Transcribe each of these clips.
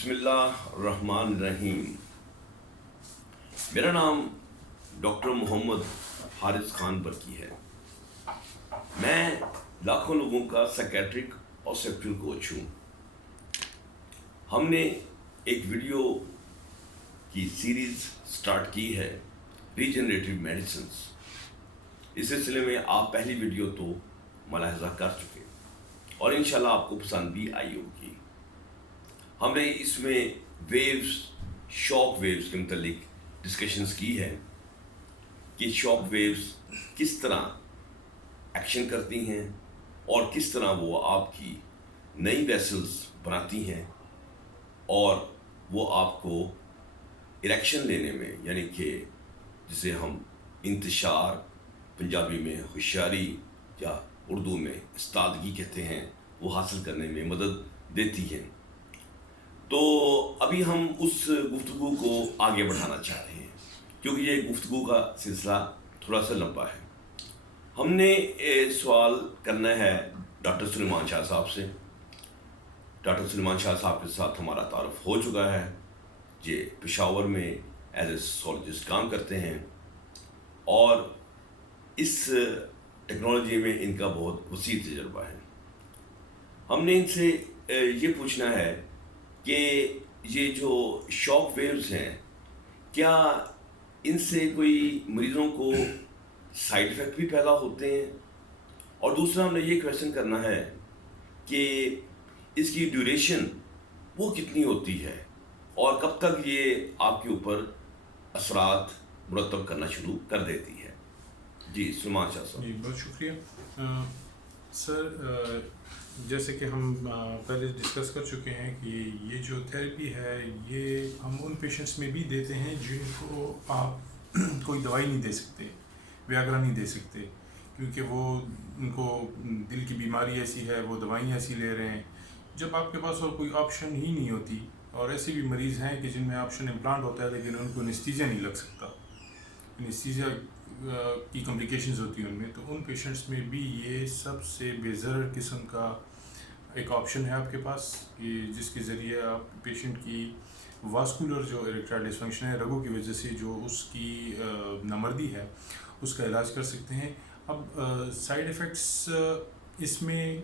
بسم اللہ الرحمن الرحیم۔ میرا نام ڈاکٹر محمد حارث خان برکی ہے۔ میں لاکھوں لوگوں کا سائیکیٹرک اور سیکچوئل کوچ ہوں۔ ہم نے ایک ویڈیو کی سیریز سٹارٹ کی ہے ریجنریٹیو میڈیسنز۔ اس سلسلے میں آپ پہلی ویڈیو تو ملاحظہ کر چکے اور انشاءاللہ آپ کو پسند بھی آئی ہوگی۔ ہم نے اس میں ویوز، شاک ویوز کے متعلق ڈسکشنز کی ہے کہ شاک ویوز کس طرح ایکشن کرتی ہیں اور کس طرح وہ آپ کی نئی ویسلز بناتی ہیں اور وہ آپ کو اریکشن لینے میں، یعنی کہ جسے ہم انتشار پنجابی میں ہوشیاری یا اردو میں استادگی کہتے ہیں، وہ حاصل کرنے میں مدد دیتی ہیں۔ تو ابھی ہم اس گفتگو کو آگے بڑھانا چاہ رہے ہیں کیونکہ یہ گفتگو کا سلسلہ تھوڑا سا لمبا ہے۔ ہم نے سوال کرنا ہے ڈاکٹر سلیمان شاہ صاحب سے۔ ڈاکٹر سلیمان شاہ صاحب کے ساتھ ہمارا تعارف ہو چکا ہے۔ یہ پشاور میں ایز اے سوسیولوجسٹ کام کرتے ہیں اور اس ٹیکنالوجی میں ان کا بہت وسیع تجربہ ہے۔ ہم نے ان سے یہ پوچھنا ہے کہ یہ جو شاک ویوز ہیں، کیا ان سے کوئی مریضوں کو سائیڈ ایفیکٹ بھی پیدا ہوتے ہیں، اور دوسرا ہم نے یہ کویشچن کرنا ہے کہ اس کی ڈیوریشن وہ کتنی ہوتی ہے اور کب تک یہ آپ کے اوپر اثرات مرتب کرنا شروع کر دیتی ہے۔ جی سلیمان شاہ صاحب۔ جی بہت شکریہ سر۔ جیسے کہ ہم پہلے ڈسکس کر چکے ہیں کہ یہ جو تھیراپی ہے یہ ہم ان پیشنٹس میں بھی دیتے ہیں جن کو آپ کوئی دوائی نہیں دے سکتے، ویاگرا نہیں دے سکتے، کیونکہ وہ ان کو دل کی بیماری ایسی ہے، وہ دوائیں ایسی لے رہے ہیں۔ جب آپ کے پاس اور کوئی آپشن ہی نہیں ہوتی، اور ایسے بھی مریض ہیں کہ جن میں آپشن امپلانٹ ہوتا ہے لیکن ان کو انیستھیزیا نہیں لگ سکتا، انیستھیزیا کی کمپلیکیشنز ہوتی ہیں ان میں، تو ان پیشنٹس میں بھی یہ سب سے بے ضرر قسم کا ایک آپشن ہے آپ کے پاس کہ جس کے ذریعے آپ پیشنٹ کی واسکولر جو اریکٹائل ڈسفنکشن ہے، رگوں کی وجہ سے جو اس کی نامردی ہے، اس کا علاج کر سکتے ہیں۔ اب سائیڈ ایفیکٹس اس میں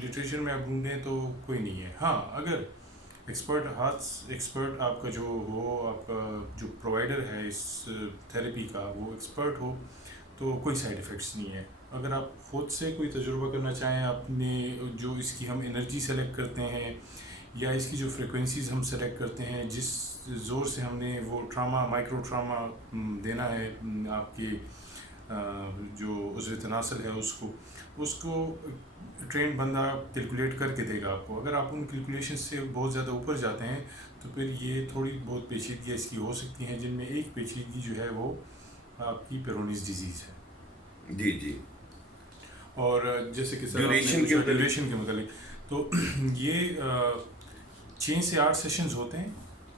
لٹریچر میں آپ ڈھونڈیں تو کوئی نہیں ہے۔ ہاں، اگر ایکسپرٹ آپ کا جو ہو، آپ کا جو پرووائڈر ہے اس تھیراپی کا وہ ایکسپرٹ ہو تو کوئی سائیڈ ایفیکٹس نہیں ہے۔ اگر آپ خود سے کوئی تجربہ کرنا چاہیں، اپنے جو اس کی ہم انرجی سلیکٹ کرتے ہیں یا اس کی جو فریکوینسیز ہم سلیکٹ کرتے ہیں، جس زور سے ہم نے وہ ٹراما، مائکرو ٹراما دینا ہے آپ کے جو عضو تناسل ہے اس کو ٹرین بندہ کیلکولیٹ کر کے دے گا آپ کو۔ اگر آپ ان کیلکولیشن سے بہت زیادہ اوپر جاتے ہیں تو پھر یہ تھوڑی بہت پیچیدگیاں اس کی ہو سکتی ہیں، جن میں ایک پیچیدگی جو ہے وہ آپ کی پیرونیز ڈیزیز ہے۔ جی جی۔ اور جیسے کہ سر ڈیوریشن کے متعلق تو یہ 6 سے 8 سیشنز ہوتے ہیں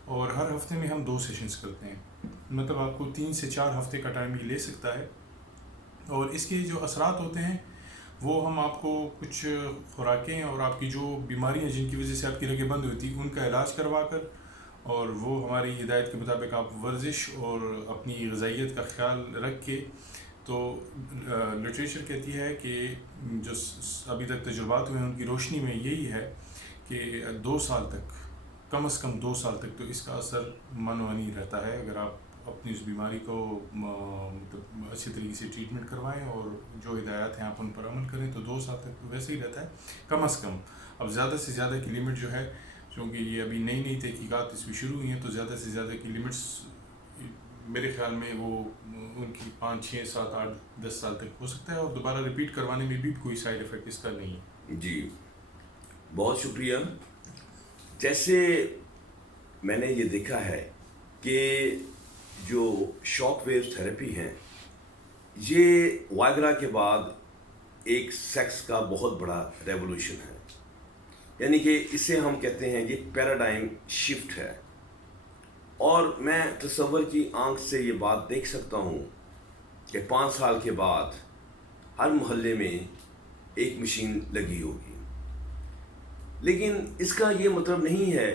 اور ہر ہفتے میں ہم 2 سیشنز کرتے ہیں، مطلب آپ کو 3 سے 4 ہفتے کا ٹائم یہ لے سکتا ہے۔ اور اس کے جو اثرات ہوتے ہیں وہ ہم آپ کو کچھ خوراکیں اور آپ کی جو بیماریاں جن کی وجہ سے آپ کی رگیں بند ہوتی ہیں ان کا علاج کروا کر، اور وہ ہماری ہدایت کے مطابق آپ ورزش اور اپنی غذائیت کا خیال رکھ کے، تو لٹریچر کہتی ہے کہ جو ابھی تک تجربات ہوئے ہیں ان کی روشنی میں یہی ہے کہ 2 سال تک، کم از کم 2 سال تک تو اس کا اثر منوانی رہتا ہے اگر آپ اپنی اس بیماری کو اچھی طریقے سے ٹریٹمنٹ کروائیں اور جو ہدایات ہیں آپ ان پر عمل کریں، تو 2 سال تک ویسے ہی رہتا ہے کم از کم۔ اب زیادہ سے زیادہ کی لمٹ جو ہے، چونکہ یہ ابھی نئی تحقیقات اس میں شروع ہوئی ہیں، تو زیادہ سے زیادہ کی لمٹس میرے خیال میں وہ ان کی 5، 6، 7، 8، 10 سال تک ہو سکتا ہے، اور دوبارہ ریپیٹ کروانے میں بھی کوئی سائیڈ ایفیکٹ اس کا نہیں ہے۔ جی بہت شکریہ۔ جیسے میں نے یہ دیکھا ہے کہ جو شاک ویوز تھیراپی ہیں یہ وائگرا کے بعد ایک سیکس کا بہت بڑا ریولوشن ہے، یعنی کہ اسے ہم کہتے ہیں کہ پیراڈائم شفٹ ہے، اور میں تصور کی آنکھ سے یہ بات دیکھ سکتا ہوں کہ 5 سال کے بعد ہر محلے میں ایک مشین لگی ہوگی۔ لیکن اس کا یہ مطلب نہیں ہے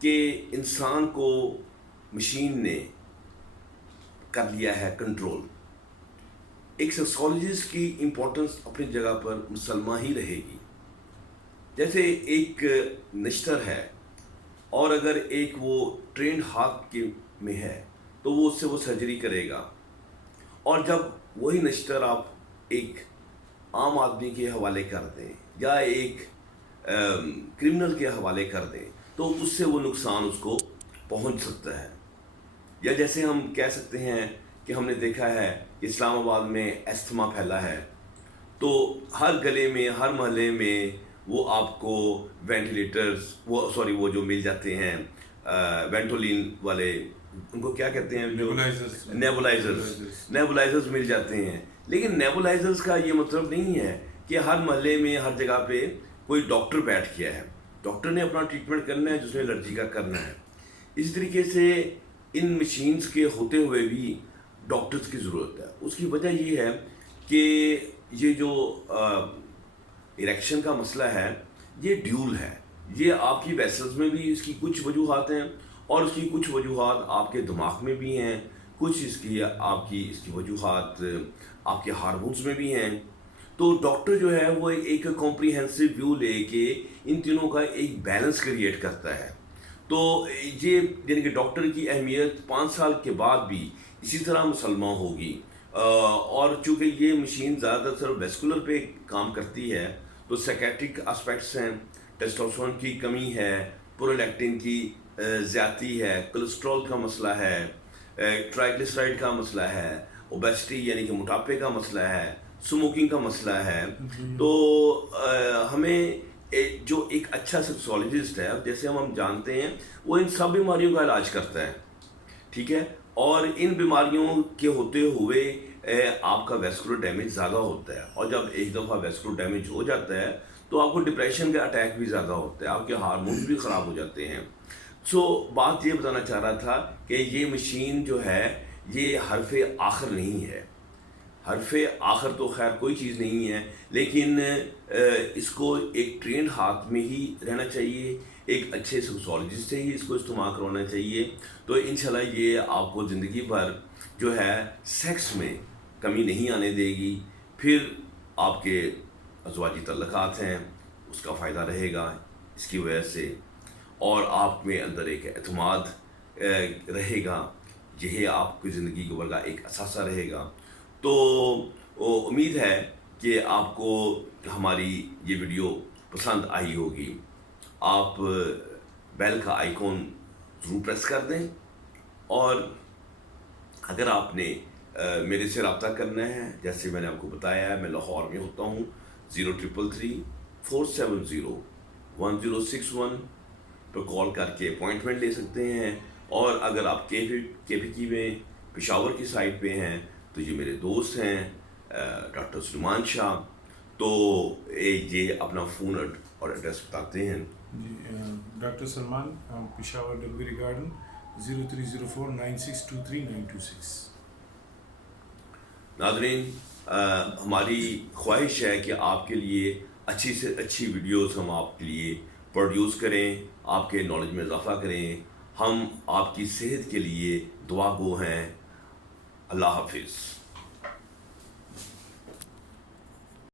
کہ انسان کو مشین نے کر لیا ہے کنٹرول. ایک سیکسولوجسٹ کی امپورٹنس اپنی جگہ پر مسلمہ ہی رہے گی. جیسے ایک نشتر ہے اور اگر ایک وہ ٹرینڈ ہاتھ کے میں ہے تو وہ اس سے وہ سرجری کرے گا, اور جب وہی نشتر آپ ایک عام آدمی کے حوالے کر دیں یا ایک کرمنل کے حوالے کر دیں تو اس سے وہ نقصان اس کو پہنچ سکتا ہے. یا جیسے ہم کہہ سکتے ہیں کہ ہم نے دیکھا ہے کہ اسلام آباد میں استھما پھیلا ہے, تو ہر گلے میں ہر محلے میں وہ آپ کو وینٹیلیٹرز وہ جو مل جاتے ہیں وینٹولین والے, ان کو کیا کہتے ہیں, جو نیبولائزرز مل جاتے ہیں. لیکن نیبولائزرز کا یہ مطلب نہیں ہے کہ ہر محلے میں ہر جگہ پہ کوئی ڈاکٹر بیٹھ گیا ہے. ڈاکٹر نے اپنا ٹریٹمنٹ کرنا ہے جس میں الرجی کا کرنا ہے. اسی طریقے سے ان مشینز کے ہوتے ہوئے بھی ڈاکٹرز کی ضرورت ہے. اس کی وجہ یہ ہے کہ یہ جو اریکشن کا مسئلہ ہے یہ ڈیول ہے. یہ آپ کی ویسلز میں بھی اس کی کچھ وجوہات ہیں اور اس کی کچھ وجوہات آپ کے دماغ میں بھی ہیں, کچھ اس کی وجوہات آپ کے ہارمونز میں بھی ہیں. تو ڈاکٹر جو ہے وہ ایک کمپریہنسو ویو لے کے ان تینوں کا ایک بیلنس کریٹ کرتا ہے. تو یہ یعنی کہ ڈاکٹر کی اہمیت 5 سال کے بعد بھی اسی طرح مسلمہ ہوگی. اور چونکہ یہ مشین زیادہ تر ویسکولر پہ کام کرتی ہے تو سیکیٹرک اسپیکٹس ہیں, ٹیسٹوسٹیرون کی کمی ہے, پرولیکٹن کی زیادتی ہے, کولیسٹرول کا مسئلہ ہے, ٹرائیگلیسرائڈ کا مسئلہ ہے, اوبیسٹی یعنی کہ موٹاپے کا مسئلہ ہے, اسموکنگ کا مسئلہ ہے. تو ہمیں جو ایک اچھا سیکسولوجسٹ ہے, جیسے ہم جانتے ہیں, وہ ان سب بیماریوں کا علاج کرتا ہے, ٹھیک ہے. اور ان بیماریوں کے ہوتے ہوئے آپ کا ویسکولر ڈیمیج زیادہ ہوتا ہے, اور جب ایک دفعہ ویسکولر ڈیمیج ہو جاتا ہے تو آپ کو ڈپریشن کا اٹیک بھی زیادہ ہوتا ہے, آپ کے ہارمونز بھی خراب ہو جاتے ہیں. سو بات یہ بتانا چاہ رہا تھا کہ یہ مشین جو ہے یہ حرف آخر نہیں ہے. حرف آخر تو خیر کوئی چیز نہیں ہے, لیکن اس کو ایک ٹرینڈ ہاتھ میں ہی رہنا چاہیے, ایک اچھے سیکسولوجسٹ سے ہی اس کو استعمال کروانا چاہیے. تو انشاءاللہ یہ آپ کو زندگی بھر جو ہے سیکس میں کمی نہیں آنے دے گی. پھر آپ کے ازواجی تعلقات ہیں اس کا فائدہ رہے گا اس کی وجہ سے, اور آپ میں اندر ایک اعتماد رہے گا, یہ آپ کی زندگی کا ایک اثاثہ رہے گا. تو امید ہے کہ آپ کو ہماری یہ ویڈیو پسند آئی ہوگی. آپ بیل کا آئیکن ضرور پریس کر دیں, اور اگر آپ نے میرے سے رابطہ کرنا ہے, جیسے میں نے آپ کو بتایا ہے میں لاہور میں ہوتا ہوں, 0333-470-1061 پر کال کر کے اپوائنٹمنٹ لے سکتے ہیں. اور اگر آپ KPK میں پشاور کی سائٹ پہ ہیں تو یہ میرے دوست ہیں ڈاکٹر سلیمان شاہ, تو یہ اپنا فون اور ایڈریس بتاتے ہیں. Doctor Salman, Peshawar delivery garden, 0304962396. ناظرین, ہماری خواہش ہے کہ آپ کے لیے اچھی سے اچھی ویڈیوز ہم آپ کے لیے پروڈیوس کریں, آپ کے نالج میں اضافہ کریں. ہم آپ کی صحت کے لیے دعا گو ہیں. اللہ حافظ.